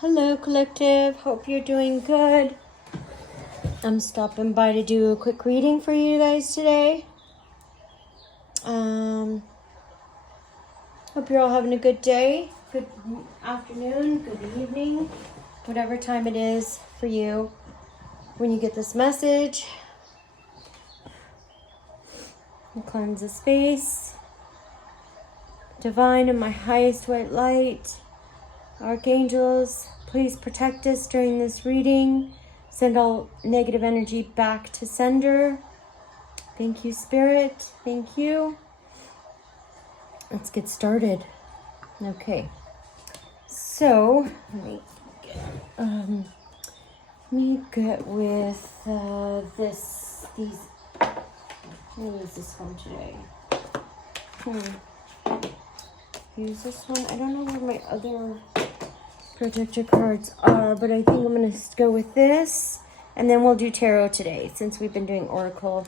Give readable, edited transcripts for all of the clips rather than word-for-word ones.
Hello, collective. Hope you're doing good. I'm stopping by to do a quick reading for you guys today. Hope you're all having a good day, good afternoon, good evening, whatever time it is for you when you get this message. I'll cleanse the space. Divine and my highest white light. Archangels, please protect us during this reading. Send all negative energy back to sender. Thank you, Spirit. Thank you. Let's get started. Okay. So, let me get with these. Let me use this one today. Use this one. I don't know where my other protector cards are, but I think I'm going to go with this. And then we'll do tarot today. Since we've been doing oracle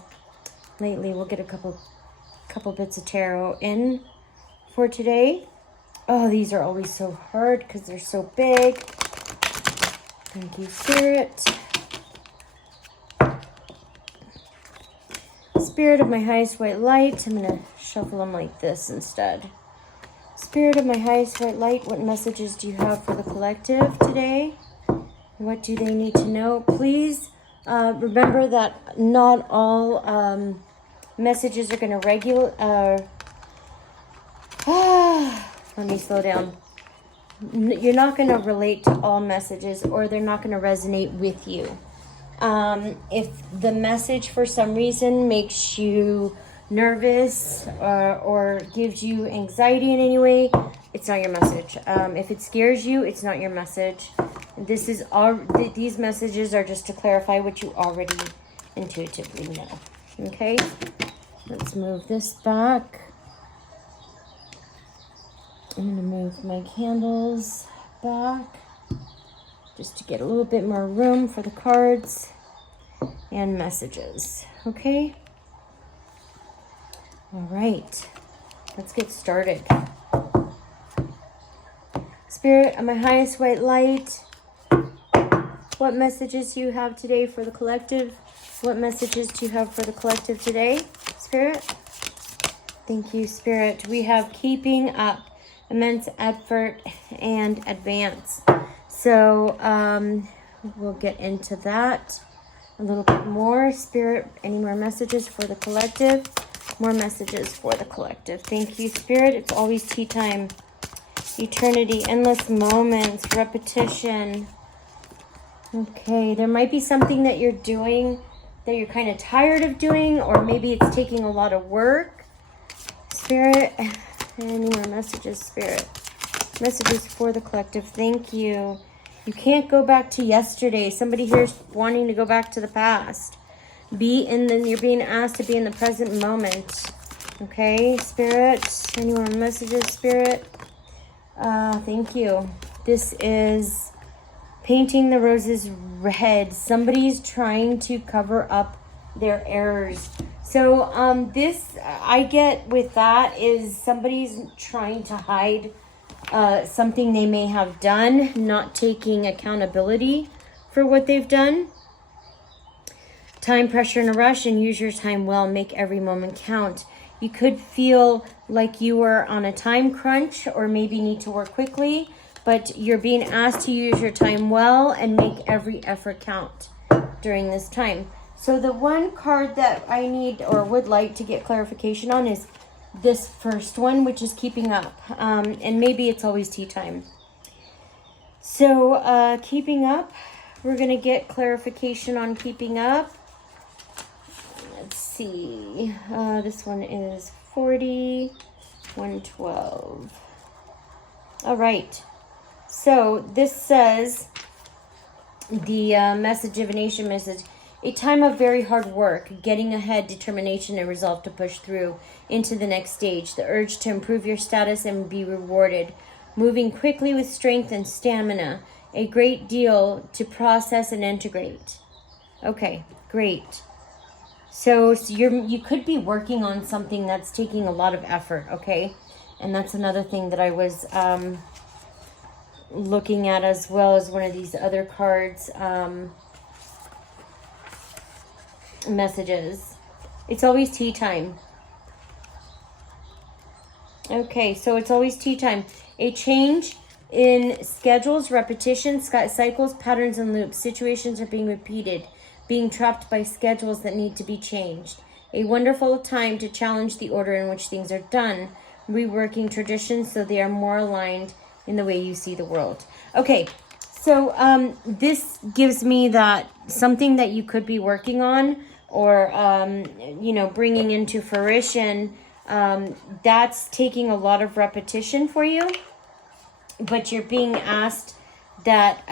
lately, we'll get a couple bits of tarot in for today. Oh, these are always so hard because they're so big. Thank you, Spirit. Spirit of my highest white light. I'm going to shuffle them like this instead. Spirit of my highest white light, what messages do you have for the collective today? What do they need to know? Please remember that not all messages are going to let me slow down. You're not going to relate to all messages, or they're not going to resonate with you. If the message for some reason makes you nervous or gives you anxiety in any way, it's not your message. If it scares you, it's not your message. These messages are just to clarify what you already intuitively know. Okay, let's move this back. I'm going to move my candles back just to get a little bit more room for the cards and messages. Okay. All right, let's get started. Spirit of my highest white light, what messages do you have today for the collective? What messages do you have for the collective today, Spirit? Thank you, Spirit. We have keeping up, immense effort, and advance. So we'll get into that a little bit more. Spirit, any more messages for the collective? More messages for the collective. Thank you, Spirit. It's always tea time. Eternity, endless moments, repetition. Okay, there might be something that you're doing that you're kind of tired of doing, or maybe it's taking a lot of work. Spirit, any more messages, Spirit? Messages for the collective. Thank you. You can't go back to yesterday. Somebody here's wanting to go back to the past. You're being asked to be in the present moment. Okay, Spirit, any more messages, Spirit? Thank you. This is painting the roses red. Somebody's trying to cover up their errors. So this I get with that is somebody's trying to hide something they may have done, not taking accountability for what they've done. Time, pressure, and a rush, and use your time well. Make every moment count. You could feel like you were on a time crunch or maybe need to work quickly, but you're being asked to use your time well and make every effort count during this time. So the one card that I need or would like to get clarification on is this first one, which is keeping up. And maybe it's always tea time. So keeping up, we're going to get clarification on keeping up. Let's see. This one is 40, 112. All right. So this says the message divination message. A time of very hard work, getting ahead, determination, and resolve to push through into the next stage. The urge to improve your status and be rewarded. Moving quickly with strength and stamina. A great deal to process and integrate. Okay, great. So you could be working on something that's taking a lot of effort, okay? And that's another thing that I was looking at, as well as one of these other cards, messages. It's always tea time. Okay, so it's always tea time. A change in schedules, repetitions, cycles, patterns, and loops. Situations are being repeated, being trapped by schedules that need to be changed. A wonderful time to challenge the order in which things are done, reworking traditions so they are more aligned in the way you see the world. Okay, so this gives me that something that you could be working on, or bringing into fruition. That's taking a lot of repetition for you, but you're being asked that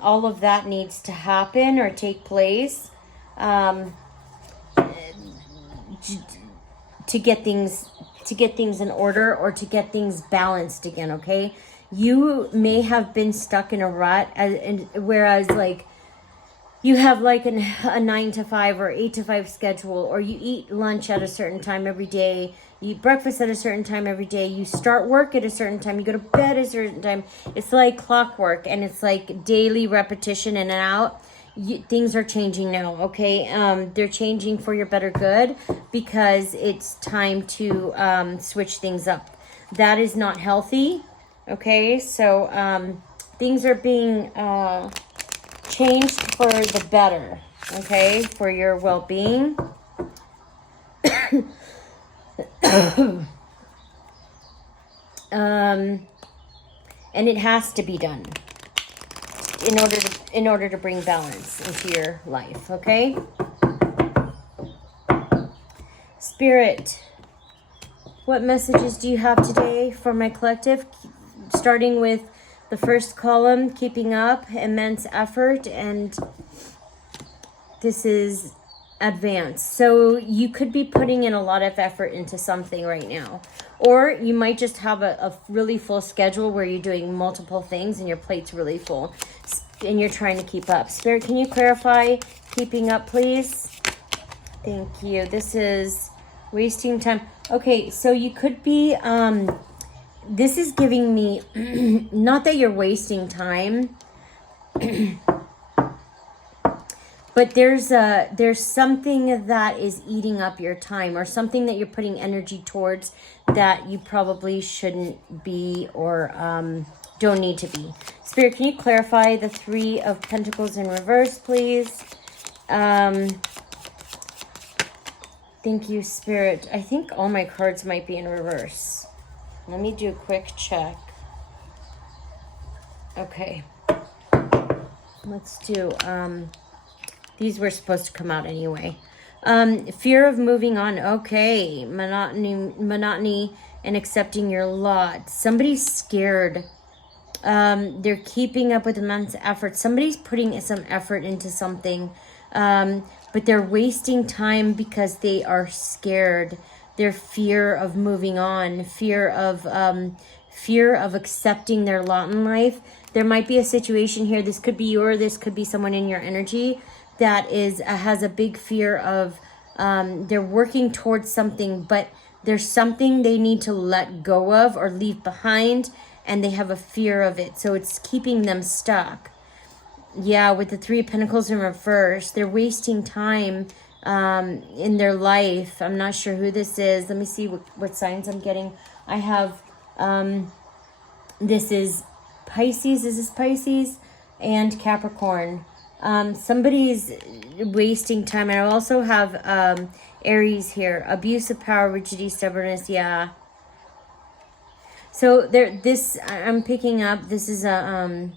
all of that needs to happen or take place to get things in order, or to get things balanced again. Okay, you may have been stuck in a rut, whereas like you have like a 9 to 5 or 8 to 5 schedule, or you eat lunch at a certain time every day, you eat breakfast at a certain time every day, you start work at a certain time, you go to bed at a certain time. It's like clockwork, and it's like daily repetition in and out. Things are changing now, okay? They're changing for your better good, because it's time to switch things up. That is not healthy, okay? So things are being changed for the better, okay? For your well-being. And it has to be done in order to bring balance into your life, okay? Spirit, what messages do you have today for my collective? Starting with the first column, keeping up, immense effort, and this is advanced. So you could be putting in a lot of effort into something right now. Or you might just have a really full schedule where you're doing multiple things and your plate's really full and you're trying to keep up. Spirit, can you clarify keeping up, please? Thank you. This is wasting time. Okay, so you could be, this is giving me, not that you're wasting time, but there's something that is eating up your time, or something that you're putting energy towards that you probably shouldn't be, or don't need to be. Spirit, can you clarify the 3 of Pentacles in reverse, please? Thank you, Spirit. I think all my cards might be in reverse. Let me do a quick check. Okay. Let's do, these were supposed to come out anyway. Fear of moving on. Okay. Monotony and accepting your lot. Somebody's scared. They're keeping up with immense effort. Somebody's putting some effort into something. But they're wasting time because they are scared. Their fear of moving on, fear of accepting their lot in life. There might be a situation here. This could be you, or this could be someone in your energy that has a big fear of. They're working towards something, but there's something they need to let go of or leave behind, and they have a fear of it. So it's keeping them stuck. Yeah, with the 3 of Pentacles in reverse, they're wasting time in their life. I'm not sure who this is. Let me see what signs I'm getting. I have, this is Pisces. Is this Pisces? And Capricorn. Somebody's wasting time. And I also have Aries here. Abuse of power, rigidity, stubbornness. Yeah. So I'm picking up, this is a,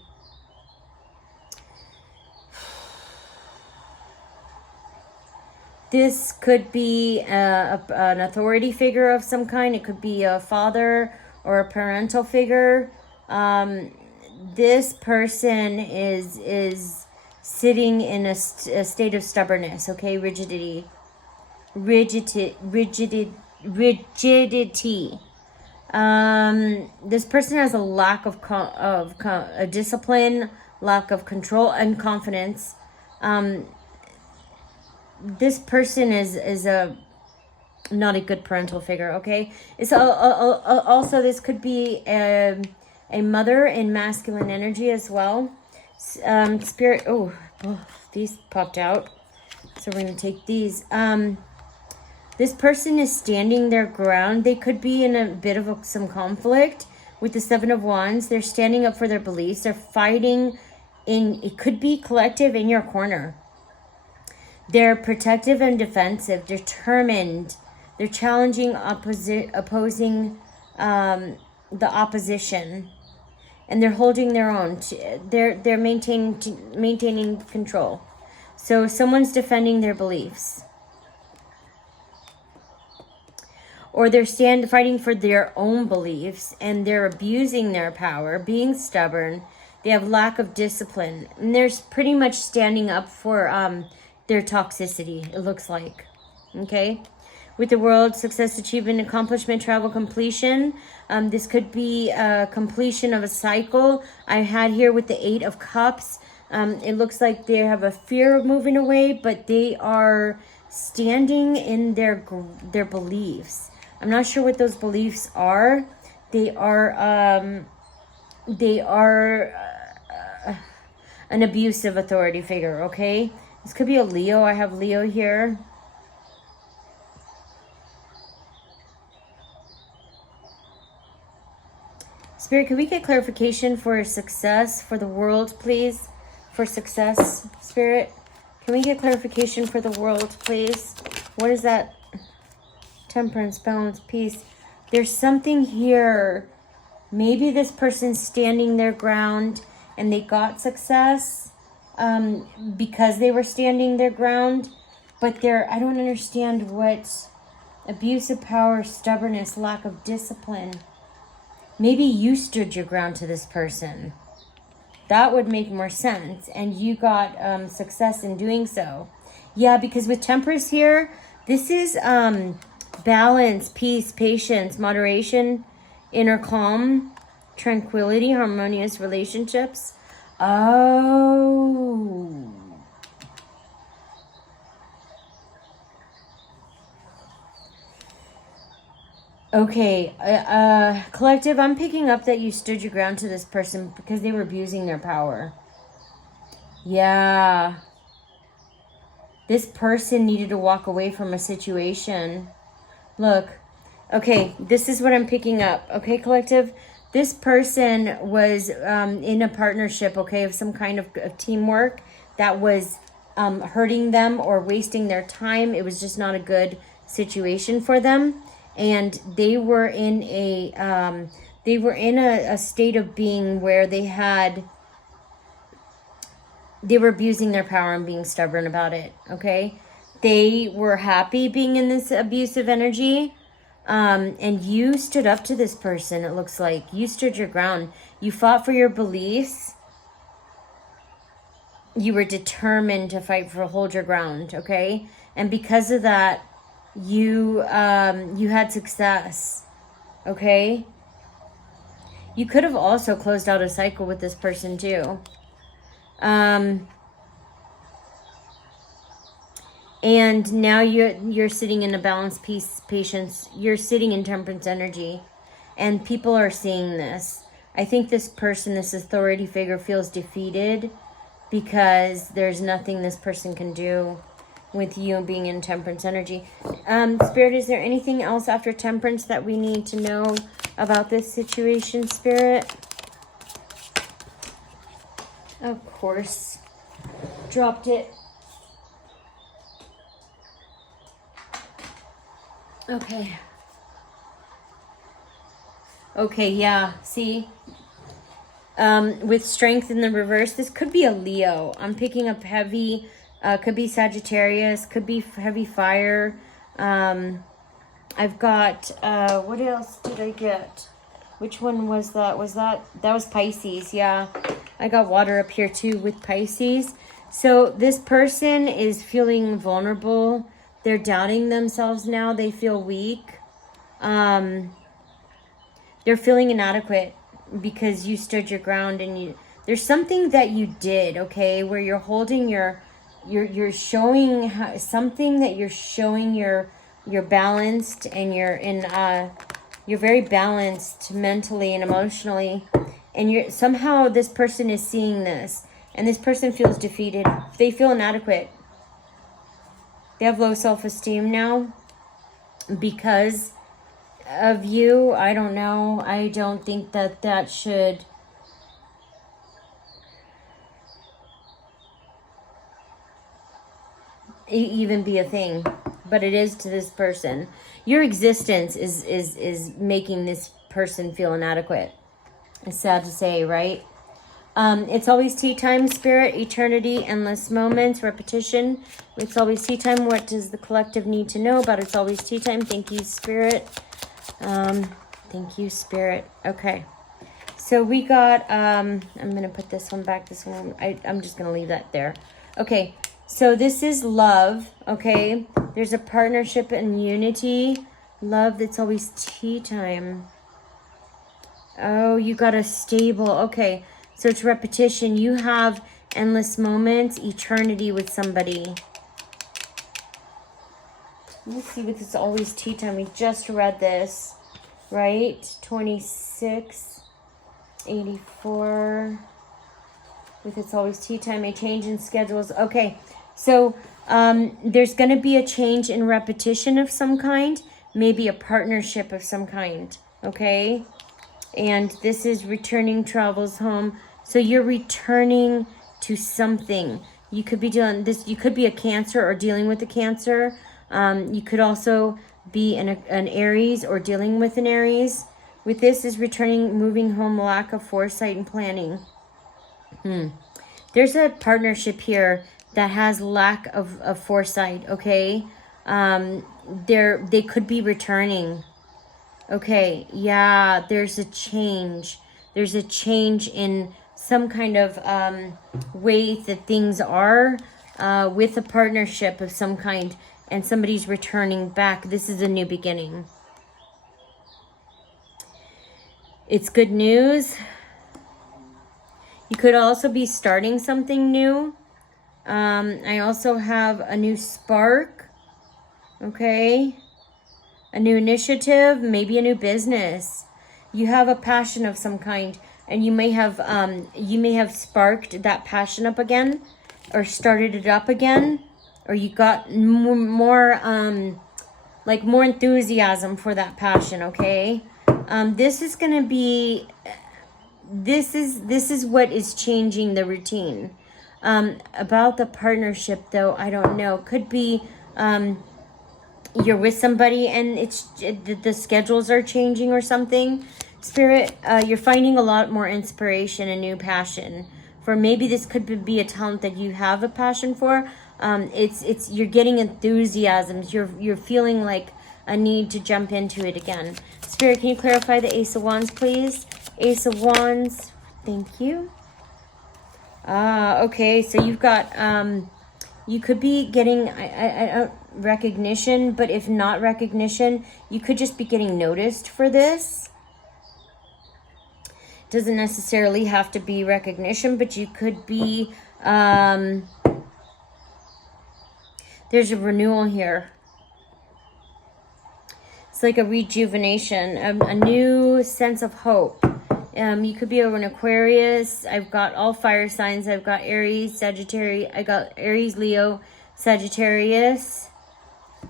this could be an authority figure of some kind. It could be a father or a parental figure. This person is sitting in a state of stubbornness, okay? Rigidity. This person has a lack of discipline, lack of control, and confidence. This person is not a good parental figure, okay? It's also, this could be a a mother in masculine energy as well. Spirit, these popped out. So we're going to take these. This person is standing their ground. They could be in a bit of some conflict with the Seven of Wands. They're standing up for their beliefs. They're fighting it could be collective in your corner. They're protective and defensive, determined. They're challenging, opposing the opposition. And they're holding their own. They're maintaining control. So someone's defending their beliefs. Or they're fighting for their own beliefs, and they're abusing their power, being stubborn. They have lack of discipline. And they're pretty much standing up for their toxicity, it looks like. Okay? With the world, success, achievement, accomplishment, travel, completion. This could be a completion of a cycle. I had here with the Eight of Cups. It looks like they have a fear of moving away, but they are standing in their beliefs. I'm not sure what those beliefs are. They are an abusive authority figure, okay? This could be a Leo. I have Leo here. Spirit, can we get clarification for success for the world, please? For success, Spirit. Can we get clarification for the world, please? What is that? Temperance, balance, peace. There's something here. Maybe this person's standing their ground and they got success because they were standing their ground. But I don't understand what abuse of power, stubbornness, lack of discipline. Maybe you stood your ground to this person. That would make more sense. And you got success in doing so. Yeah, because with Temperance here, this is balance, peace, patience, moderation, inner calm, tranquility, harmonious relationships. Oh. Okay, collective, I'm picking up that you stood your ground to this person because they were abusing their power. Yeah. This person needed to walk away from a situation. Look, okay, this is what I'm picking up. Okay, collective, this person was in a partnership, okay, of some kind of teamwork that was hurting them or wasting their time. It was just not a good situation for them. And they were in a state of being where they were abusing their power and being stubborn about it, okay? They were happy being in this abusive energy, and you stood up to this person, it looks like. You stood your ground. You fought for your beliefs. You were determined to hold your ground, okay? And because of that, you had success, okay? You could have also closed out a cycle with this person too. And now you're sitting in a balanced peace, patience. You're sitting in temperance energy. And people are seeing this. I think this person, this authority figure, feels defeated because there's nothing this person can do with you being in temperance energy. Spirit, is there anything else after temperance that we need to know about this situation, Spirit? Of course. Dropped it. Okay. Okay, yeah, see? With strength in the reverse, this could be a Leo. I'm picking up heavy, could be Sagittarius, could be heavy fire. I've got, what else did I get? Which one was that? That was Pisces, yeah. I got water up here too with Pisces. So this person is feeling vulnerable. They're doubting themselves now. They feel weak. They're feeling inadequate because you stood your ground and there's something that you did, okay, where you're holding you're showing something that you're showing you're balanced and you're very balanced mentally and emotionally, And somehow this person is seeing this, and this person feels defeated. They feel inadequate. They have low self-esteem now because of you. I don't know. I don't think that should even be a thing, but it is to this person. Your existence is making this person feel inadequate. It's sad to say, right? It's always tea time, Spirit, eternity, endless moments, repetition. It's always tea time. What does the collective need to know about It's Always Tea Time? Thank you, Spirit. Thank you, Spirit. Okay. So we got, I'm going to put this one back. This one, I'm just going to leave that there. Okay. So this is love, okay? There's a partnership and unity. Love, that's always tea time. Oh, you got a stable. Okay, so it's repetition. You have endless moments, eternity with somebody. Let's see what It's Always Tea Time. We just read this, right? 2684. With It's Always Tea Time, a change in schedules. Okay. So there's going to be a change in repetition of some kind, maybe a partnership of some kind, okay? And this is returning travels home. So you're returning to something. You could be doing this. You could be a Cancer or dealing with a Cancer. You could also be an Aries or dealing with an Aries. With this is returning, moving home, lack of foresight and planning. There's a partnership here that has lack of foresight, okay? They could be returning. Okay, yeah, there's a change. There's a change in some kind of way that things are with a partnership of some kind, and somebody's returning back. This is a new beginning. It's good news. You could also be starting something new. I also have a new spark, okay? A new initiative, maybe a new business. You have a passion of some kind, and you may have sparked that passion up again, or started it up again, or you got more enthusiasm for that passion, okay? This is gonna be, this is what is changing the routine. About the partnership, though, I don't know. Could be you're with somebody and the schedules are changing or something. Spirit, you're finding a lot more inspiration and new passion. For maybe this could be a talent that you have a passion for. You're getting enthusiasms. You're feeling like a need to jump into it again. Spirit, can you clarify the Ace of Wands, please? Ace of Wands. Thank you. Okay, so you've got, you could be getting recognition, but if not recognition, you could just be getting noticed for this. Doesn't necessarily have to be recognition, but you could be, there's a renewal here. It's like a rejuvenation, a new sense of hope. You could be an Aquarius. I've got all fire signs. I've got Aries, Sagittarius. I got Aries, Leo, Sagittarius.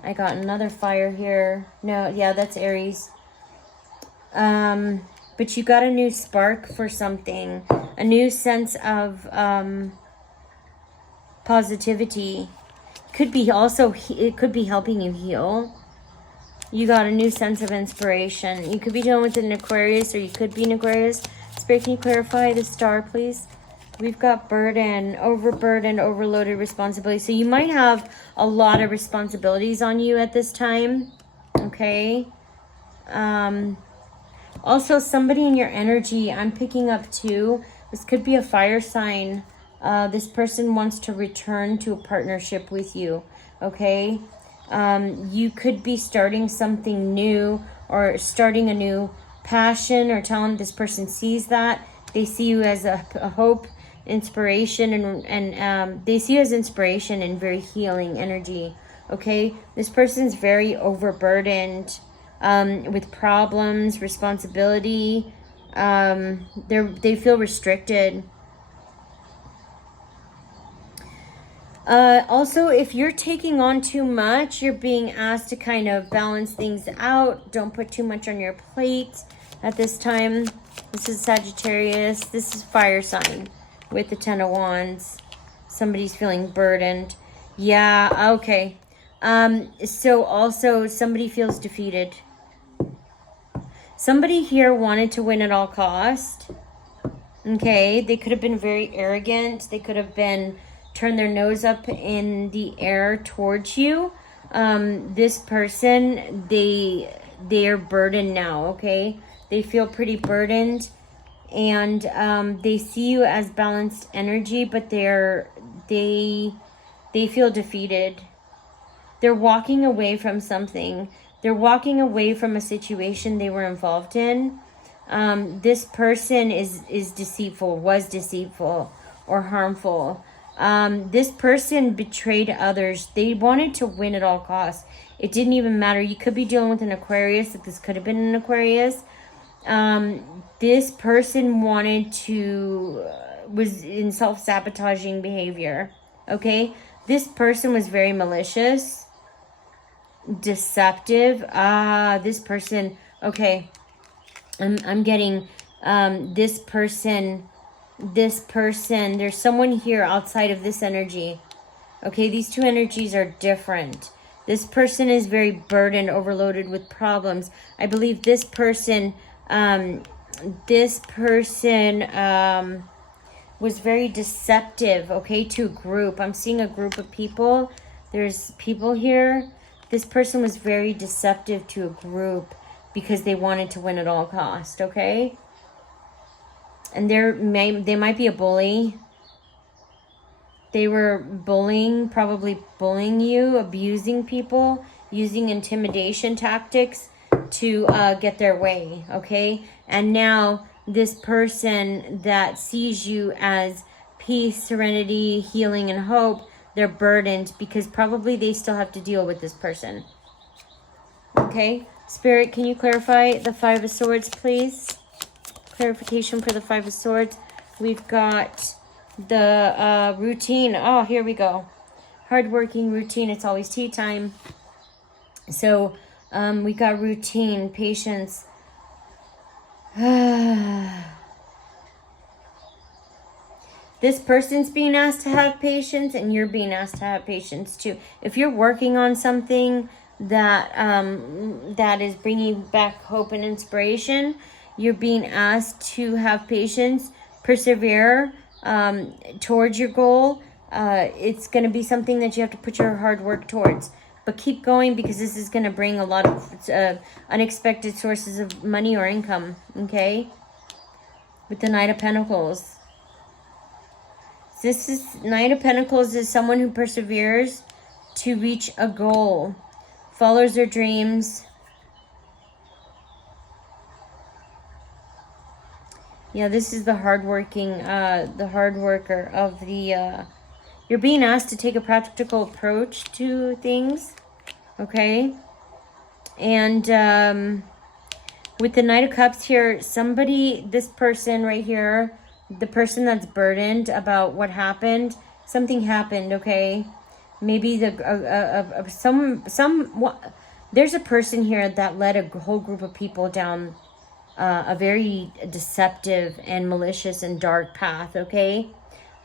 I got another fire here. No, yeah, that's Aries. But you got a new spark for something. A new sense of positivity. Could be also, it could be helping you heal. You got a new sense of inspiration. You could be dealing with an Aquarius, or you could be an Aquarius. Spirit, can you clarify the star, please? We've got burden, overburdened, overloaded responsibility. So you might have a lot of responsibilities on you at this time. Okay. Also, somebody in your energy, I'm picking up too. This could be a fire sign. This person wants to return to a partnership with you. Okay. You could be starting something new, or starting a new passion or talent. This person sees that. They see you as a hope, inspiration, and they see you as inspiration and very healing energy. Okay, this person's very overburdened with problems, responsibility. They feel restricted. Also, if you're taking on too much, you're being asked to kind of balance things out. Don't put too much on your plate at this time. This is Sagittarius. This is fire sign with the Ten of Wands. Somebody's feeling burdened. Yeah, okay. So also somebody feels defeated. Somebody here wanted to win at all cost. Okay, they could have been very arrogant. They could have been turn their nose up in the air towards you. This person, they are burdened now, okay? They feel pretty burdened, and they see you as balanced energy, but they feel defeated. They're walking away from something. They're walking away from a situation they were involved in. This person is deceitful, was deceitful or harmful. This person betrayed others. They wanted to win at all costs. It didn't even matter. You could be dealing with an Aquarius. If this could have been an Aquarius. This person was in self-sabotaging behavior. Okay? This person was very malicious, deceptive. This person, okay. I'm getting this person, there's someone here outside of this energy. Okay, these two energies are different. This person is very burdened, overloaded with problems. I believe this person was very deceptive, okay, to a group. I'm seeing a group of people. There's people here. This person was very deceptive to a group because they wanted to win at all cost, okay? And they might be a bully. They were probably bullying you, abusing people, using intimidation tactics to get their way, okay? And now this person that sees you as peace, serenity, healing, and hope, they're burdened because probably they still have to deal with this person. Okay? Spirit, can you clarify the Five of Swords, please? Clarification for the Five of Swords. We've got the routine. Oh, here we go. Hardworking routine. It's always tea time. So we got routine, patience. This person's being asked to have patience, and you're being asked to have patience too. If you're working on something that that is bringing back hope and inspiration, you're being asked to have patience, persevere towards your goal. It's going to be something that you have to put your hard work towards. But keep going, because this is going to bring a lot of unexpected sources of money or income, okay? With the Knight of Pentacles. Knight of Pentacles is someone who perseveres to reach a goal, follows their dreams. Yeah, this is the hardworking, the hard worker of the, you're being asked to take a practical approach to things, okay? And with the Knight of Cups here, this person right here, the person that's burdened about what happened, something happened, okay? Maybe there's a person here that led a whole group of people down a very deceptive and malicious and dark path, okay?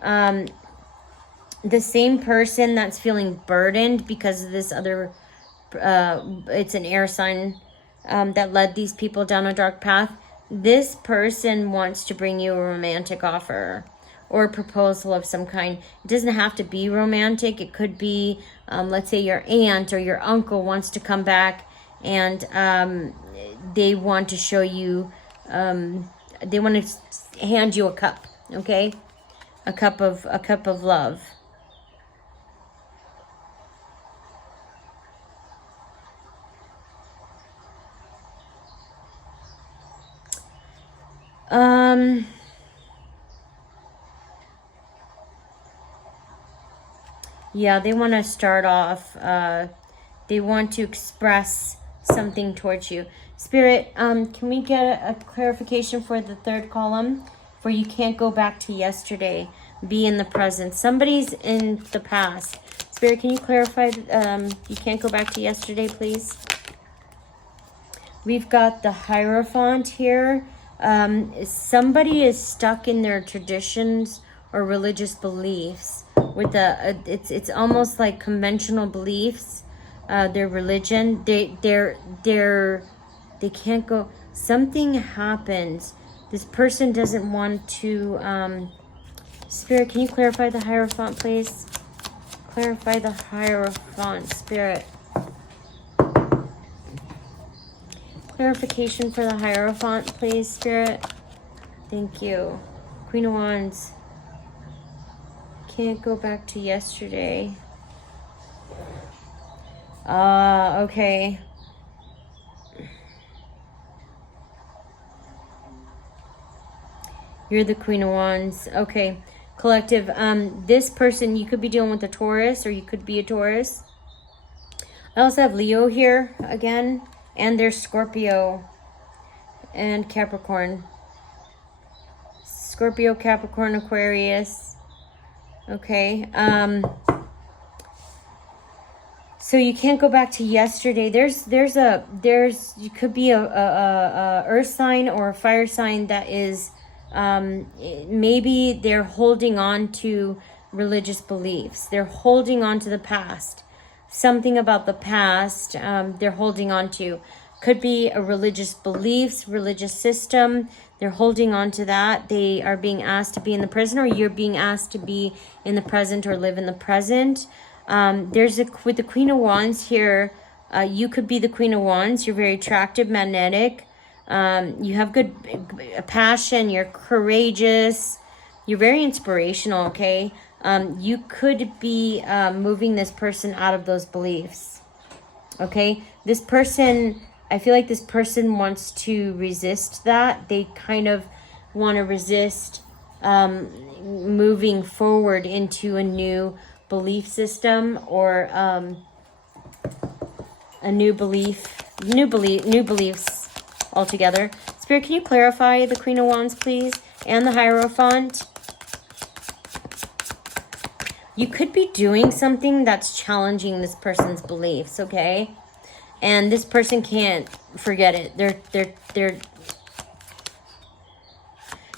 The same person that's feeling burdened because of this other, it's an air sign that led these people down a dark path. This person wants to bring you a romantic offer or a proposal of some kind. It doesn't have to be romantic. It could be, let's say your aunt or your uncle wants to come back, and they want to show you, they want to hand you a cup, okay? A cup of love. Yeah, they want to start off, they want to express something towards you. Spirit, can we get a clarification for the third column? For you can't go back to yesterday. Be in the present. Somebody's in the past. Spirit, can you clarify you can't go back to yesterday, please? We've got the Hierophant here. Somebody is stuck in their traditions or religious beliefs with it's almost like conventional beliefs. Their religion, they can't go. Something happens. This person doesn't want to. Spirit, can you clarify the Hierophant, please? Clarify the Hierophant, Spirit. Clarification for the Hierophant, please, Spirit. Thank you. Queen of Wands. Can't go back to yesterday. Okay. You're the Queen of Wands. Okay. Collective, this person, you could be dealing with a Taurus, or you could be a Taurus. I also have Leo here again, and there's Scorpio and Capricorn. Scorpio, Capricorn, Aquarius. Okay. So you can't go back to yesterday. You could be a earth sign or a fire sign that is, maybe they're holding on to religious beliefs. They're holding on to the past. Something about the past, they're holding on to. Could be a religious beliefs, religious system. They're holding on to that. They are being asked to be in the present, or you're being asked to be in the present or live in the present. With the Queen of Wands here, you could be the Queen of Wands. You're very attractive, magnetic. You have good passion. You're courageous. You're very inspirational, okay? You could be moving this person out of those beliefs, okay? This person, I feel like this person wants to resist that. They kind of want to resist moving forward into a new belief system, or a new beliefs altogether. Spirit, can you clarify the Queen of Wands, please, and the Hierophant? You could be doing something that's challenging this person's beliefs, okay? And this person can't forget it. They're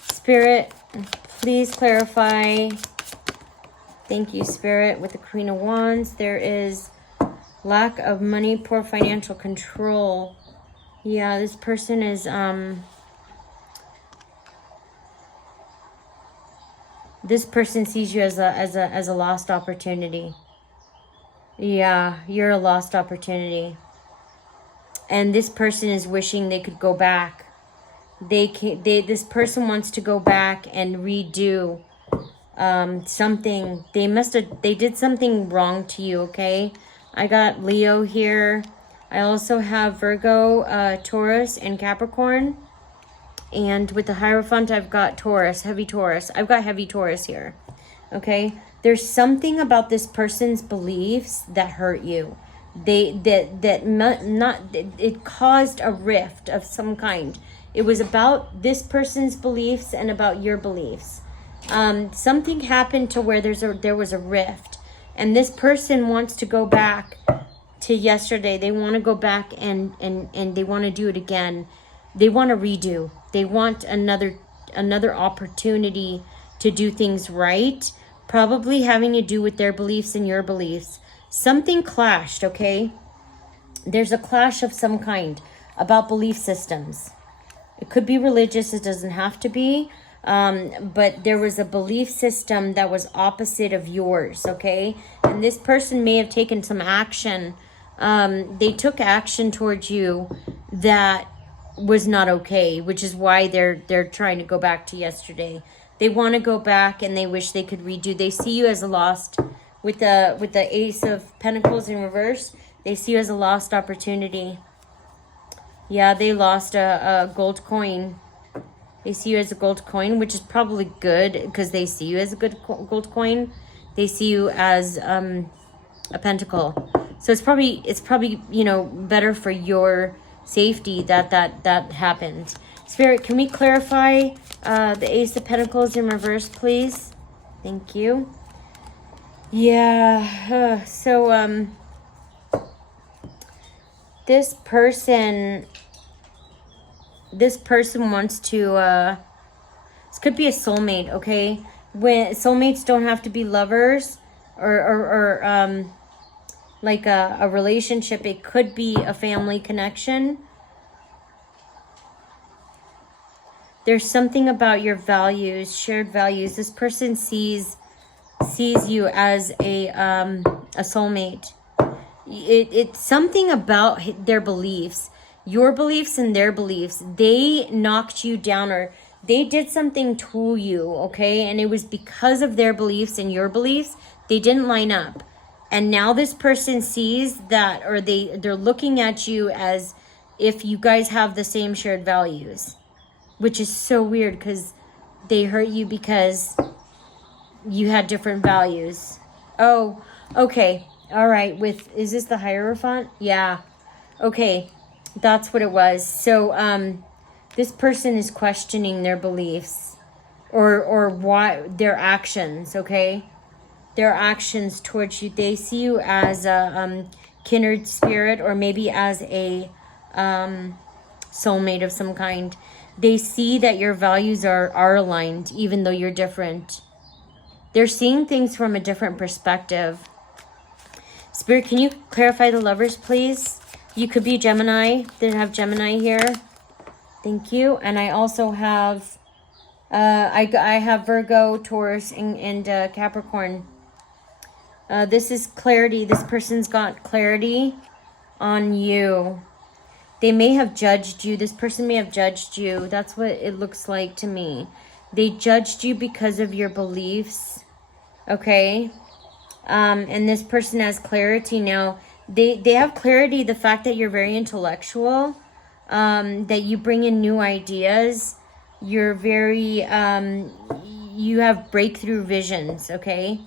Spirit, please clarify. Thank you, Spirit. With the Queen of Wands, there is lack of money, poor financial control. Yeah, this person is this person sees you as a lost opportunity. Yeah, you're a lost opportunity. And this person is wishing they could go back. This person wants to go back and redo something. They did something wrong to you, okay? I got Leo here. I also have Virgo, Taurus, and Capricorn. And with the Hierophant, I've got Taurus, heavy Taurus. I've got heavy Taurus here, okay? There's something about this person's beliefs that hurt you. It caused a rift of some kind. It was about this person's beliefs and about your beliefs. Something happened to where there was a rift, and this person wants to go back to yesterday. They want to go back and they want to do it again. They want to redo. They want another opportunity to do things right, probably having to do with their beliefs and your beliefs. Something clashed, okay? There's a clash of some kind about belief systems. It could be religious, it doesn't have to be. But there was a belief system that was opposite of yours, okay? And this person may have taken some action. They took action towards you that was not okay, which is why they're trying to go back to yesterday. They want to go back and they wish they could redo. They see you as a lost, with the Ace of Pentacles in reverse. They see you as a lost opportunity. Yeah, they lost a gold coin. They see you as a gold coin, which is probably good because they see you as a good gold coin. They see you as a pentacle. So it's probably, you know, better for your safety that happened. Spirit, can we clarify the Ace of Pentacles in reverse, please? Thank you. Yeah. So this person wants to this could be a soulmate, okay? When soulmates don't have to be lovers or like a relationship. It could be a family connection. There's something about your values, shared values. This person sees you as a soulmate. It's something about their beliefs, your beliefs and their beliefs. They knocked you down, or they did something to you, okay? And it was because of their beliefs and your beliefs. They didn't line up. And now this person sees that, or they're looking at you as if you guys have the same shared values, which is so weird because they hurt you because you had different values. Oh, okay. All right. Is this the Hierophant? Yeah. Okay. That's what it was. So, this person is questioning their beliefs or why their actions, okay? Their actions towards you. They see you as a kindred spirit, or maybe as a soulmate of some kind. They see that your values are aligned, even though you're different. They're seeing things from a different perspective. Spirit, can you clarify the Lovers, please? You could be Gemini. They have Gemini here. Thank you. And I also have, I have Virgo, Taurus, and Capricorn. This is clarity. This person's got clarity on you. They may have judged you. This person may have judged you. That's what it looks like to me. They judged you because of your beliefs. Okay? And this person has clarity now. They have clarity, the fact that you're very intellectual, that you bring in new ideas. You're very, you have breakthrough visions, okay?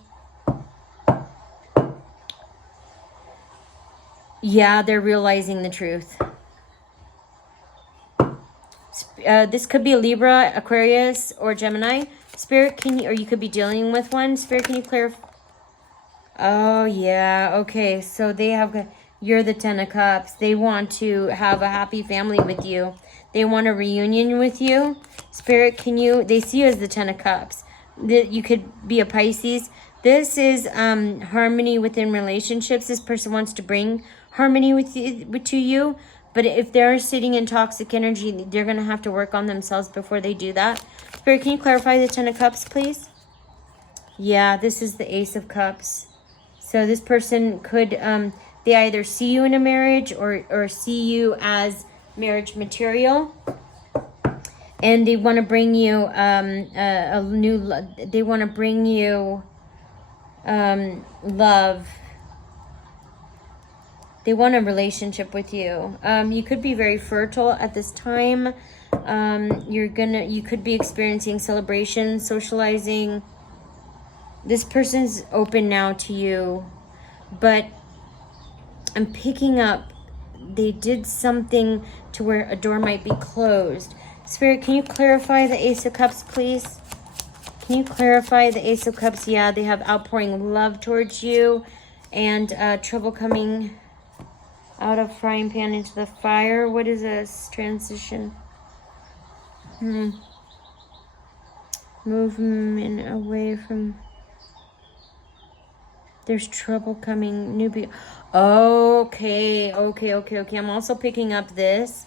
Yeah, they're realizing the truth. This could be a Libra, Aquarius, or Gemini. Spirit, can you, or you could be dealing with one. Spirit, can you clarify? Oh, yeah. Okay. So they have, you're the 10 of Cups. They want to have a happy family with you. They want a reunion with you. Spirit, can you, they see you as the 10 of Cups. You could be a Pisces. This is harmony within relationships. This person wants to bring harmony to you. But if they're sitting in toxic energy, they're going to have to work on themselves before they do that. Spirit, can you clarify the 10 of Cups, please? Yeah, this is the Ace of Cups. So this person could, they either see you in a marriage or see you as marriage material. And they want to bring you they want to bring you love. They want a relationship with you. You could be very fertile at this time. You could be experiencing celebration, socializing. This person's open now to you, but I'm picking up they did something to where a door might be closed. Spirit, can you clarify the Ace of Cups, please? Can you clarify the Ace of Cups? Yeah, they have outpouring love towards you and trouble coming out of frying pan into the fire. What is this? Transition. Movement away from... There's trouble coming. Okay. I'm also picking up this.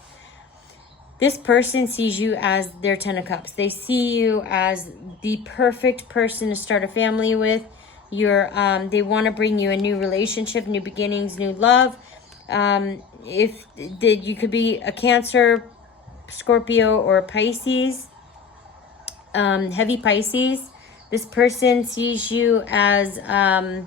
This person sees you as their 10 of Cups. They see you as the perfect person to start a family with. They want to bring you a new relationship, new beginnings, new love. You could be a Cancer, Scorpio, or a Pisces, heavy Pisces. This person sees you as a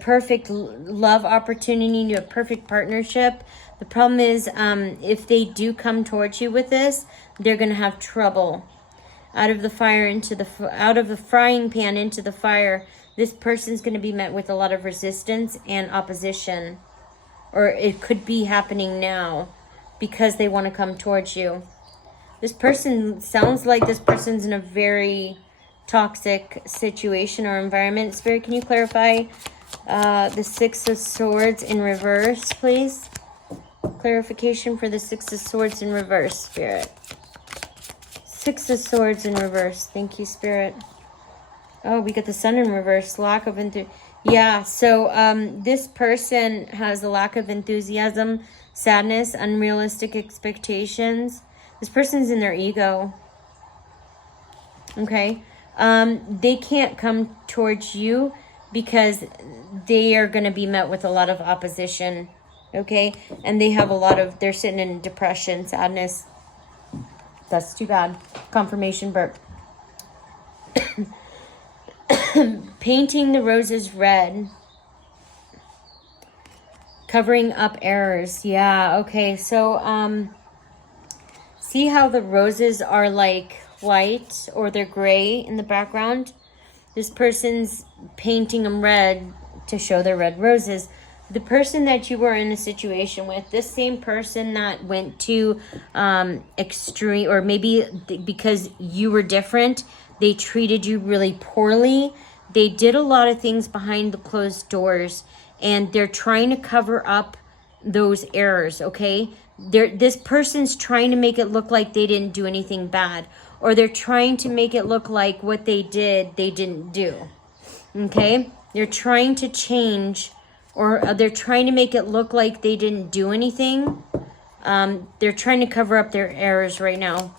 perfect love opportunity, a perfect partnership. The problem is, if they do come towards you with this, they're going to have trouble. out of the fire out of the frying pan into the fire. This person's going to be met with a lot of resistance and opposition, or it could be happening now because they want to come towards you. This person sounds like this person's in a very toxic situation or environment. Spirit, can you clarify the Six of Swords in reverse, please? Clarification for the Six of Swords in reverse, Spirit. Six of Swords in reverse. Thank you, Spirit. Oh, we got the Sun in reverse. Lack of enthusiasm. Yeah, so this person has a lack of enthusiasm, sadness, unrealistic expectations. This person's in their ego. Okay? They can't come towards you because they are going to be met with a lot of opposition. Okay? And they have they're sitting in depression, sadness. That's too bad. Confirmation burp. Painting the roses red. Covering up errors. Yeah, okay. So, see how the roses are like white or they're gray in the background? This person's painting them red to show their red roses. The person that you were in a situation with, this same person that went to extreme, or maybe because you were different, they treated you really poorly. They did a lot of things behind the closed doors, and they're trying to cover up those errors, okay? This person's trying to make it look like they didn't do anything bad, or they're trying to make it look like what they did, they didn't do, okay? They're trying to change, or they're trying to make it look like they didn't do anything. They're trying to cover up their errors right now.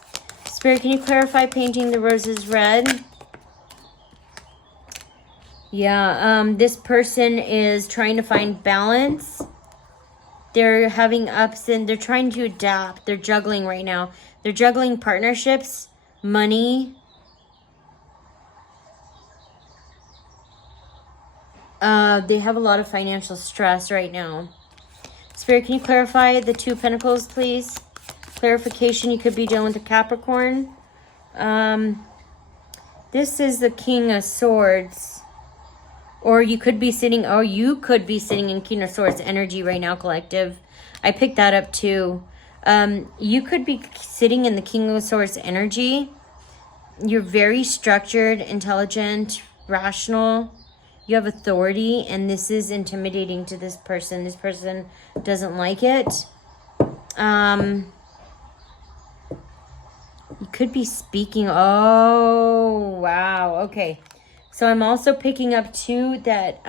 Spirit, can you clarify painting the roses red? Yeah, this person is trying to find balance. They're having ups and they're trying to adapt. They're juggling right now. They're juggling partnerships, money. They have a lot of financial stress right now. Spirit, can you clarify the Two of Pentacles, please? Clarification, you could be dealing with a Capricorn. This is the King of Swords. Or you could be sitting, in King of Swords energy right now, collective. I picked that up too. You could be sitting in the King of Swords energy. You're very structured, intelligent, rational. You have authority, and this is intimidating to this person. This person doesn't like it. You could be speaking. Oh, wow. Okay. So I'm also picking up too that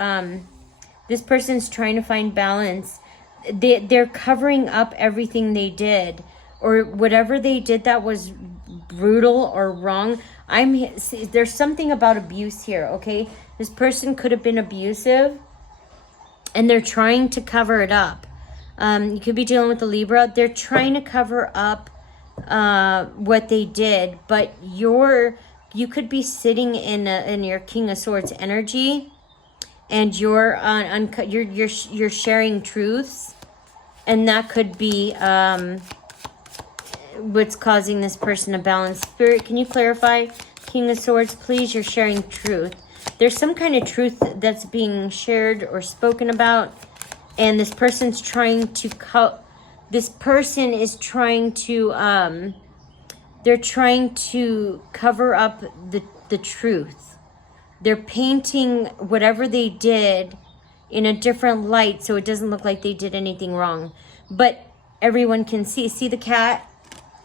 this person's trying to find balance. They're covering up everything they did, or whatever they did that was brutal or wrong. There's something about abuse here, okay? This person could have been abusive, and they're trying to cover it up. You could be dealing with a Libra. They're trying to cover up what they did, but you could be sitting in your King of Swords energy, and you're sharing truths, and that could be what's causing this person to balance. Spirit, can you clarify King of Swords, please? You're sharing truth. There's some kind of truth that's being shared or spoken about, and this person's trying to they're trying to cover up the truth. They're painting whatever they did in a different light so it doesn't look like they did anything wrong. But everyone can see. See the cat?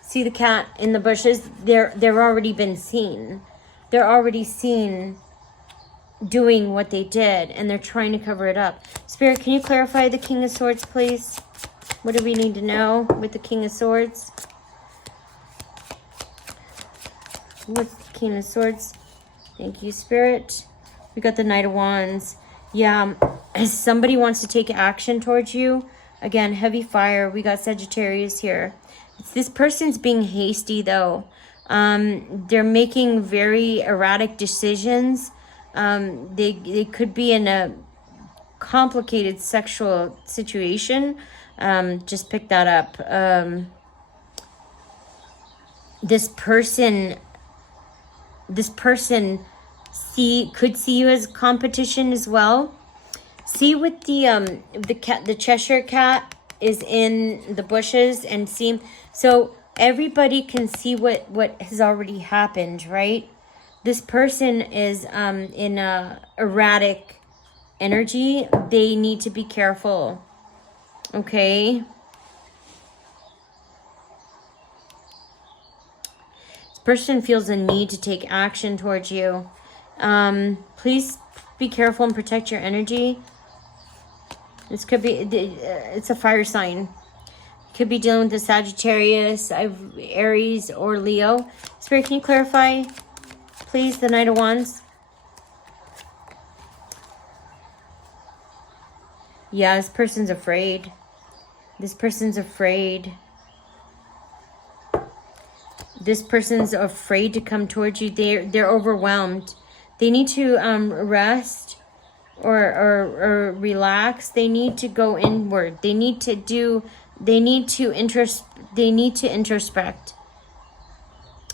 See the cat in the bushes? They're already been seen. They're already seen doing what they did, and they're trying to cover it up. Spirit, can you clarify the King of Swords, please? What do we need to know with the King of Swords? What's the King of Swords? Thank you, Spirit. We got the Knight of Wands. Yeah, somebody wants to take action towards you. Again, heavy fire. We got Sagittarius here. This person's being hasty, though. They're making very erratic decisions. They could be in a complicated sexual situation. Just pick that up. This person this person could see you as competition as well. See with the Cheshire cat is in the bushes, and see, so everybody can see what has already happened, right? This person is in a erratic energy. They need to be careful. Okay. This person feels a need to take action towards you. Please be careful and protect your energy. This could be, it's a fire sign. Could be dealing with the Sagittarius, Aries, or Leo. Spirit, can you clarify, please, the Knight of Wands? Yeah, this person's afraid. This person's afraid. This person's afraid to come towards you. They're overwhelmed. They need to rest or relax. They need to go inward. They need to introspect.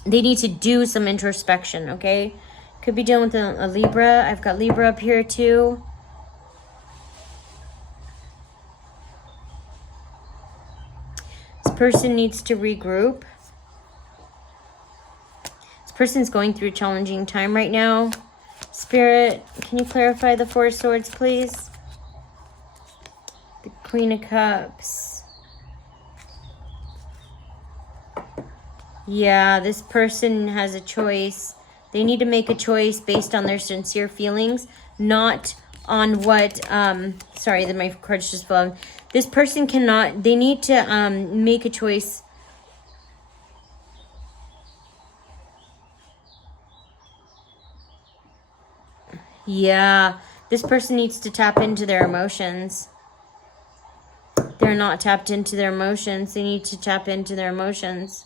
They need to do some introspection, okay? Could be dealing with a Libra. I've got Libra up here too. This person needs to regroup. This person's going through a challenging time right now. Spirit, can you clarify the Four of Swords, please? The Queen of Cups. Yeah, this person has a choice. They need to make a choice based on their sincere feelings, not on what, sorry that my cards just fell. This person cannot, they need to make a choice. Yeah, this person needs to tap into their emotions. They're not tapped into their emotions. They need to tap into their emotions.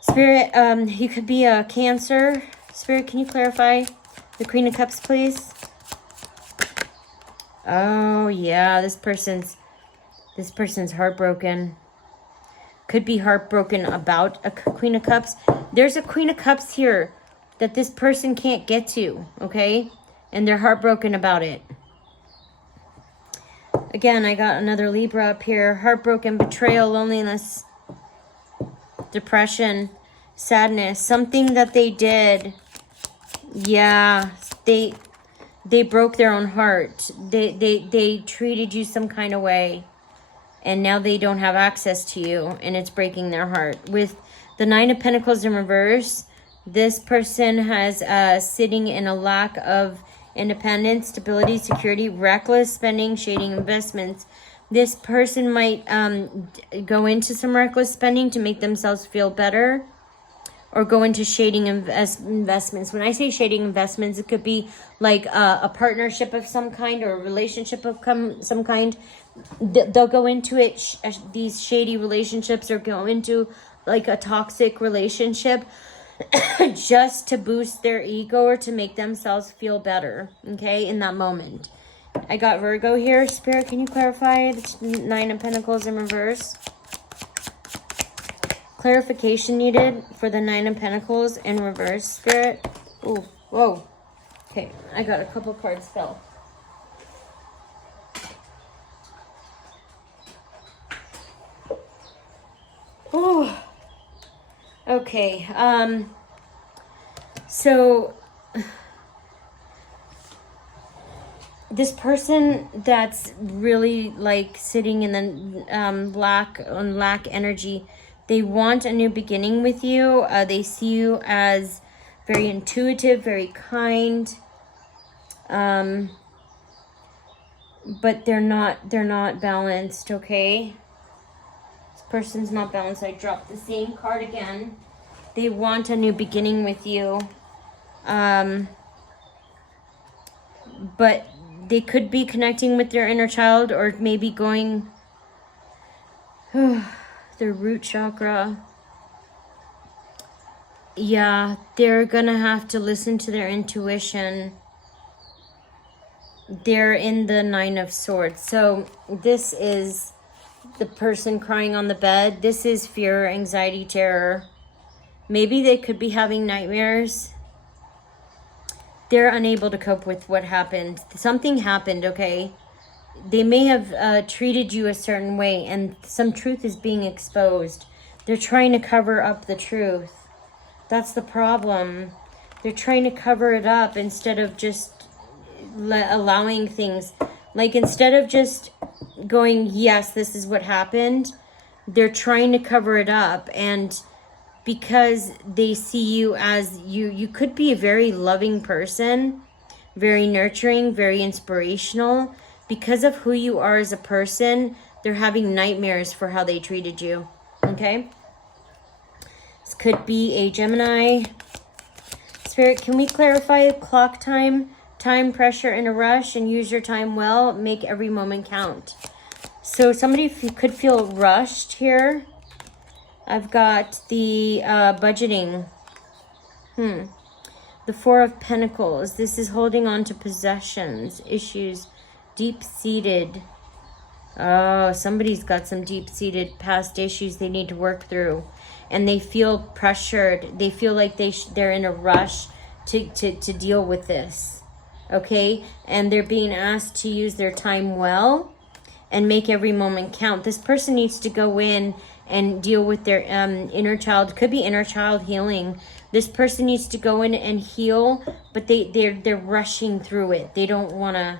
Spirit, you could be a Cancer. Spirit, can you clarify the Queen of Cups, please? Oh, yeah, this person's heartbroken. Could be heartbroken about a Queen of Cups. There's a Queen of Cups here that this person can't get to, okay? And they're heartbroken about it. Again, I got another Libra up here. Heartbroken, betrayal, loneliness, depression, sadness. Something that they did. Yeah, they broke their own heart. They treated you some kind of way. And now they don't have access to you. And it's breaking their heart. With the Nine of Pentacles in reverse, this person has sitting in a lack of independence, stability, security, reckless spending, shading investments. This person might go into some reckless spending to make themselves feel better, or go into shading investments. When I say shading investments, it could be like a partnership of some kind or a relationship of some kind. They'll go into it, these shady relationships, or go into like a toxic relationship just to boost their ego or to make themselves feel better, okay, in that moment. I got Virgo here. Spirit, can you clarify the Nine of Pentacles in reverse? Clarification needed for the Nine of Pentacles in reverse, Spirit. Ooh, whoa. Okay, I got a couple cards fell. Ooh. Okay, so this person that's really like sitting in the lack energy, they want a new beginning with you. They see you as very intuitive, very kind, but they're not balanced, okay? This person's not balanced. I dropped the same card again. They want a new beginning with you. But they could be connecting with their inner child, or maybe going their root chakra. Yeah, they're gonna have to listen to their intuition. They're in the Nine of Swords. So this is the person crying on the bed. This is fear, anxiety, terror. Maybe they could be having nightmares. They're unable to cope with what happened. Something happened, okay? They may have treated you a certain way, and some truth is being exposed. They're trying to cover up the truth. That's the problem. They're trying to cover it up instead of just allowing things. Like, instead of just going, yes, this is what happened, they're trying to cover it up. And because they see you as, you could be a very loving person, very nurturing, very inspirational. Because of who you are as a person, they're having nightmares for how they treated you. Okay? This could be a Gemini. Spirit, can we clarify clock time, time pressure in a rush, and use your time well? Make every moment count. So somebody could feel rushed here. I've got the budgeting. The Four of Pentacles. This is holding on to possessions, issues, deep-seated. Oh, somebody's got some deep-seated past issues they need to work through. And they feel pressured. They feel like they're in a rush to deal with this. Okay? And they're being asked to use their time well and make every moment count. This person needs to go in and deal with their inner child. Could be inner child healing. This person needs to go in and heal, but they're rushing through it. They don't want to.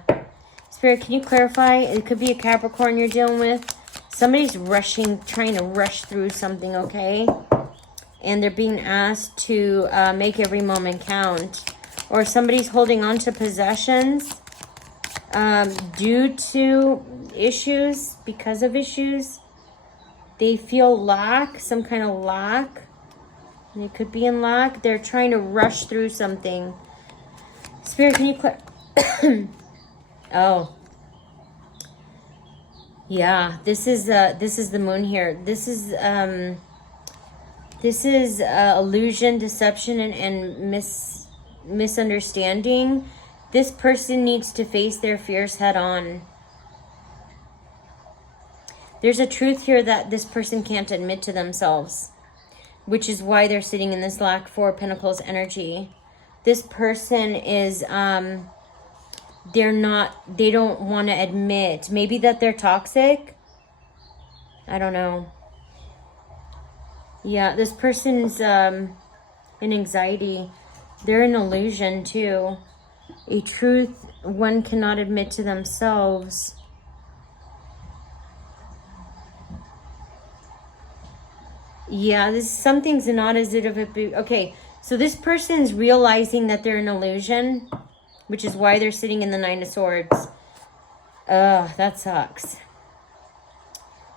Spirit, can you clarify? It could be a Capricorn you're dealing with. Somebody's rushing, trying to rush through something, okay? And they're being asked to make every moment count. Or somebody's holding on to possessions due to issues, because of issues. They feel lack, some kind of lack. They could be in lack. They're trying to rush through something. Spirit, can you oh. Yeah, this is the moon here. This is illusion, deception, and misunderstanding. This person needs to face their fears head on. There's a truth here that this person can't admit to themselves, which is why they're sitting in this lack, Four of Pentacles energy. This person is, they don't want to admit, maybe that they're toxic. I don't know. Yeah, this person's in anxiety. They're in illusion too. A truth one cannot admit to themselves. Yeah, something's not as if it be. Okay, so this person's realizing that they're an illusion, which is why they're sitting in the Nine of Swords. Ugh, that sucks. This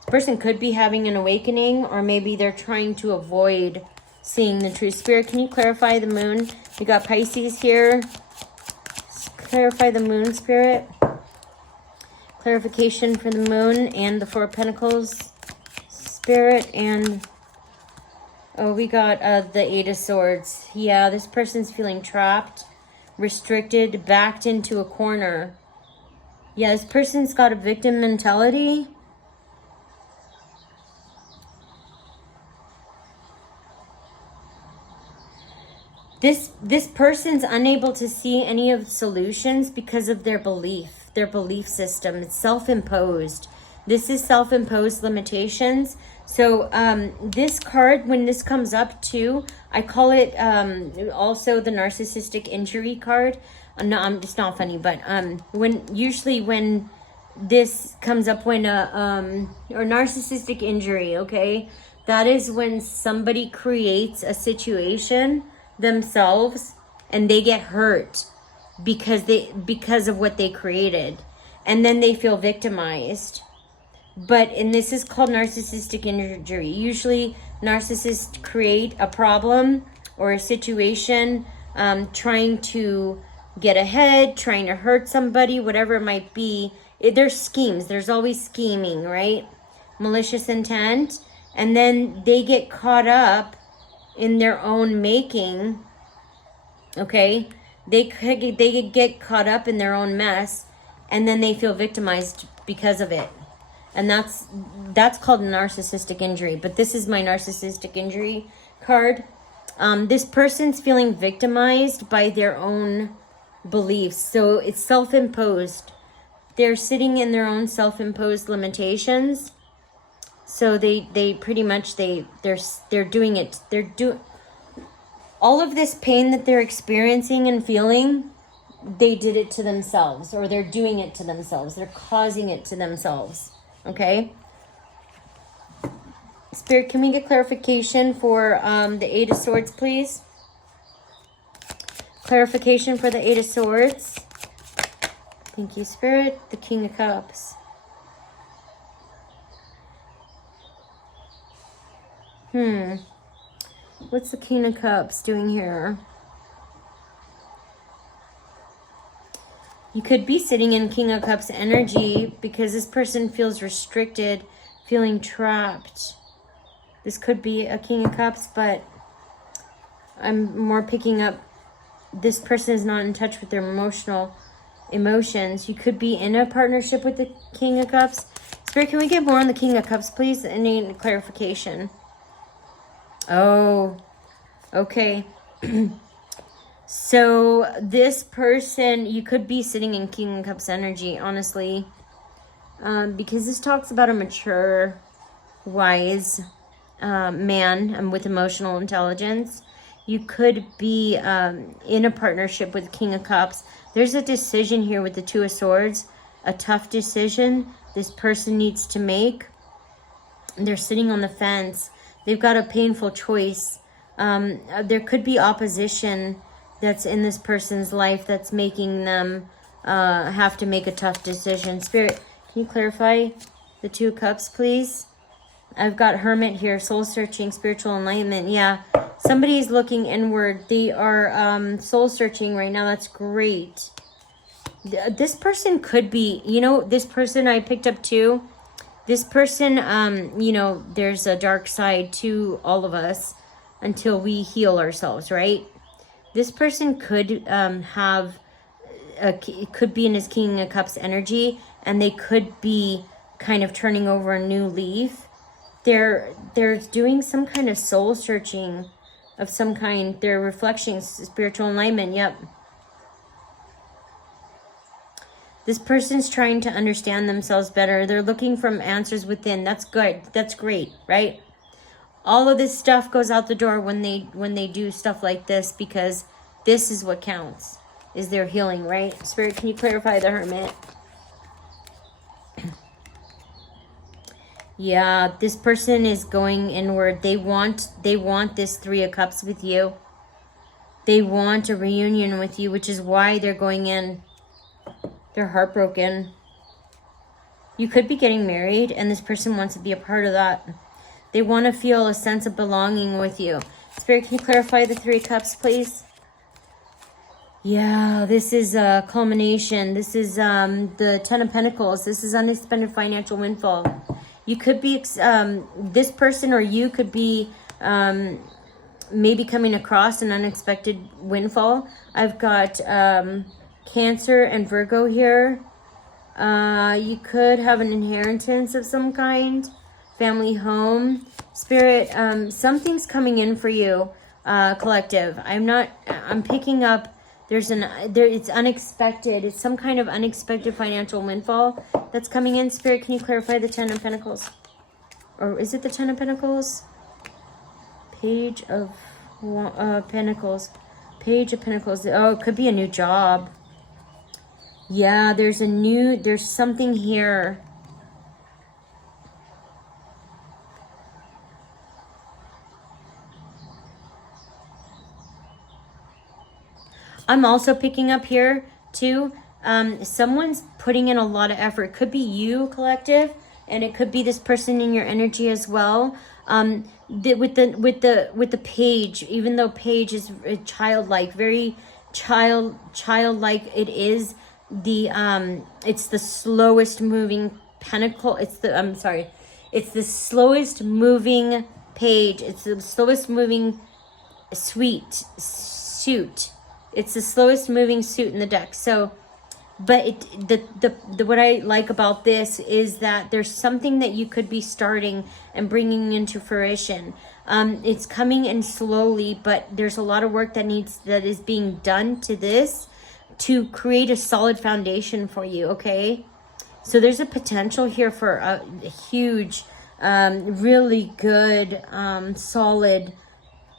person could be having an awakening, or maybe they're trying to avoid seeing the truth. Spirit, can you clarify the moon? We got Pisces here. Clarify the moon, Spirit. Clarification for the moon and the Four of Pentacles, Spirit, and oh, we got the Eight of Swords. Yeah, this person's feeling trapped, restricted, backed into a corner. Yeah, this person's got a victim mentality. This person's unable to see any of the solutions because of their belief system. It's self-imposed. This is self-imposed limitations. So this card, when this comes up too, I call it also the narcissistic injury card. No, it's not funny, but when this comes up, or narcissistic injury, okay, that is when somebody creates a situation themselves and they get hurt because of what they created, and then they feel victimized. And this is called narcissistic injury. Usually narcissists create a problem or a situation, trying to get ahead, trying to hurt somebody, whatever it might be. There's schemes. There's always scheming, right? Malicious intent. And then they get caught up in their own making, okay? They get caught up in their own mess, and then they feel victimized because of it. And that's called narcissistic injury. But this is my narcissistic injury card. This person's feeling victimized by their own beliefs. So it's self-imposed. They're sitting in their own self-imposed limitations. So they pretty much, they're doing it. All of this pain that they're experiencing and feeling, they did it to themselves, or they're doing it to themselves. They're causing it to themselves. Okay? Spirit, can we get clarification for the Eight of Swords, please? Clarification for the Eight of Swords. Thank you, Spirit. The King of Cups. What's the King of Cups doing here? You could be sitting in King of Cups energy because this person feels restricted, feeling trapped. This could be a King of Cups, but I'm more picking up this person is not in touch with their emotions. You could be in a partnership with the King of Cups. Spirit, can we get more on the King of Cups, please? I need clarification. Oh, okay. So this person, you could be sitting in King of Cups energy, honestly. Because this talks about a mature, wise man with emotional intelligence. You could be in a partnership with King of Cups. There's a decision here with the Two of Swords, a tough decision this person needs to make. They're sitting on the fence. They've got a painful choice. There could be opposition that's in this person's life that's making them have to make a tough decision. Spirit, can you clarify the Two of Cups, please? I've got Hermit here, soul searching, spiritual enlightenment. Yeah, somebody's looking inward. They are soul searching right now. That's great. This person could be, this person I picked up too. This person, there's a dark side to all of us until we heal ourselves, right? This person could could be in his King of Cups energy, and they could be kind of turning over a new leaf. They're doing some kind of soul searching of some kind. They're reflecting spiritual enlightenment. Yep. This person's trying to understand themselves better. They're looking for answers within. That's good. That's great, right? All of this stuff goes out the door when they do stuff like this, because this is what counts, is their healing, right? Spirit, can you clarify the Hermit? Yeah, this person is going inward. They want this Three of Cups with you. They want a reunion with you, which is why they're going in. They're heartbroken. You could be getting married, and this person wants to be a part of that. They want to feel a sense of belonging with you. Spirit, can you clarify the Three of Cups, please? Yeah, this is a culmination. This is the Ten of Pentacles. This is unexpected financial windfall. You could be, this person or you could be maybe coming across an unexpected windfall. I've got Cancer and Virgo here. You could have an inheritance of some kind, family home. Spirit, something's coming in for you, collective. I'm picking up, it's unexpected. It's some kind of unexpected financial windfall that's coming in. Spirit, can you clarify the Ten of Pentacles? Or is it the Ten of Pentacles? Page of Pentacles. Page of Pentacles. Oh, it could be a new job. Yeah, there's something here. I'm also picking up here too, someone's putting in a lot of effort. It could be you, collective, and it could be this person in your energy as well. With the Page, even though Page is childlike, very childlike, it is it's the slowest moving pentacle. It's the slowest moving page. It's the slowest moving suit. It's the slowest moving suit in the deck. So But what I like about this is that there's something that you could be starting and bringing into fruition. It's coming in slowly, but there's a lot of work that is being done to this to create a solid foundation for you, okay? So there's a potential here for a huge, really good, solid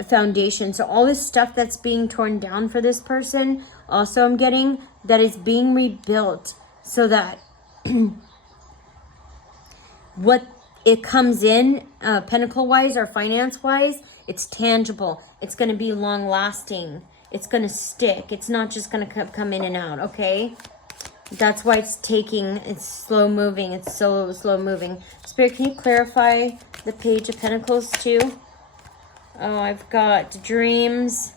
foundation. So all this stuff that's being torn down for this person, also I'm getting that is being rebuilt so that what it comes in, pentacle wise or finance wise, it's tangible. It's going to be long lasting. It's going to stick. It's not just going to come in and out. Okay. That's why it's slow moving. It's so slow moving. Spirit, can you clarify the Page of Pentacles too? Oh, I've got dreams.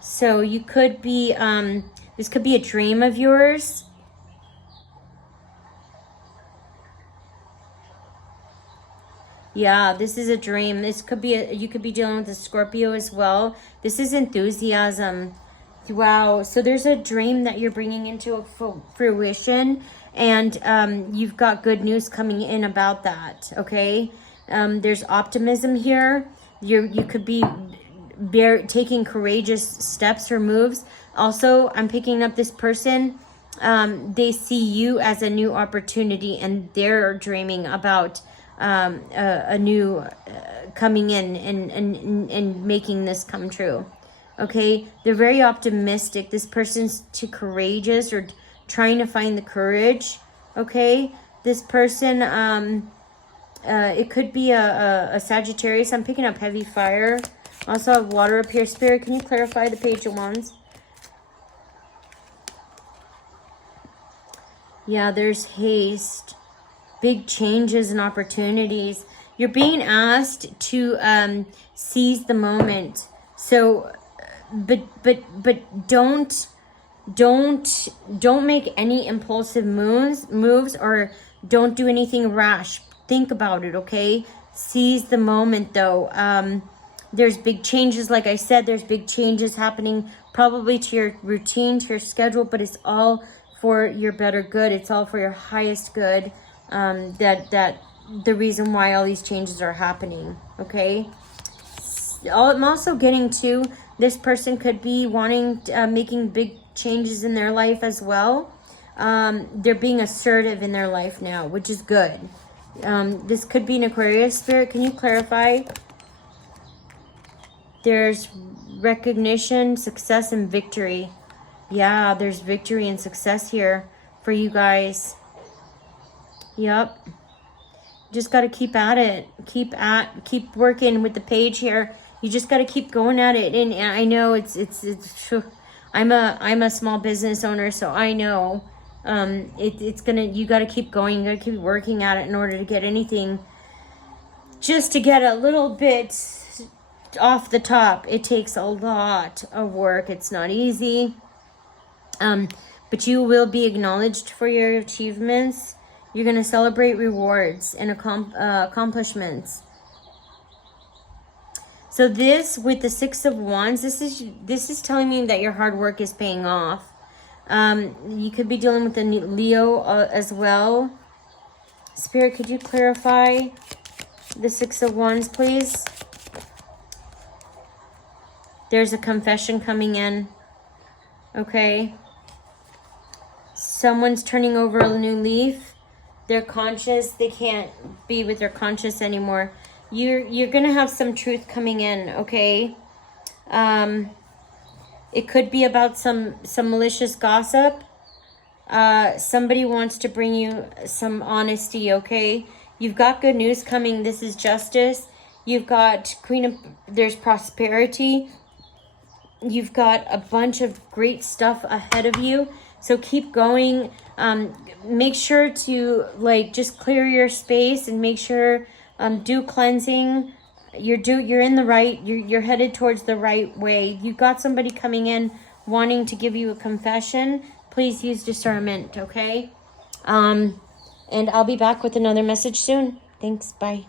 So you could be, this could be a dream of yours. Yeah, this is a dream. This could be, you could be dealing with a Scorpio as well. This is enthusiasm. Wow. So there's a dream that you're bringing into fruition, and you've got good news coming in about that. Okay. There's optimism here. You could be taking courageous steps or moves. Also, I'm picking up this person. They see you as a new opportunity, and they're dreaming about a new coming in and making this come true. Okay, they're very optimistic. This person's too courageous or trying to find the courage. Okay, this person, it could be a Sagittarius. I'm picking up heavy fire. Also have water up here. Spirit, can you clarify the Page of Wands? Yeah, there's haste. Big changes and opportunities. You're being asked to seize the moment. So, but don't make any impulsive moves or don't do anything rash. Think about it, okay? Seize the moment though. There's big changes, like I said, there's big changes happening probably to your routine, to your schedule, but it's all for your better good. It's all for your highest good. That the reason why all these changes are happening, okay? I'm also getting to this person could be wanting making big changes in their life as well. They're being assertive in their life now, which is good. This could be an Aquarius. Spirit, can you clarify? There's recognition, success, and victory. Yeah, there's victory and success here for you guys. Yep. Just got to keep at it. Keep working with the Page here. You just got to keep going at it. And I know it's I'm a small business owner, so I know you got to keep going. You got to keep working at it in order to get anything. Just to get a little bit off the top, it takes a lot of work. It's not easy. But you will be acknowledged for your achievements. You're going to celebrate rewards and accomplishments. So this, with the Six of Wands, this is telling me that your hard work is paying off. You could be dealing with a Leo as well. Spirit, could you clarify the Six of Wands, please? There's a confession coming in. Okay. Someone's turning over a new leaf. They're conscious. They can't be with their conscious anymore. You're gonna have some truth coming in, okay? It could be about some malicious gossip. Somebody wants to bring you some honesty, okay? You've got good news coming. This is justice. You've got there's prosperity. You've got a bunch of great stuff ahead of you. So keep going. Make sure to just clear your space and make sure do cleansing. You're in the right. You're headed towards the right way. You got somebody coming in wanting to give you a confession. Please use discernment, okay? And I'll be back with another message soon. Thanks. Bye.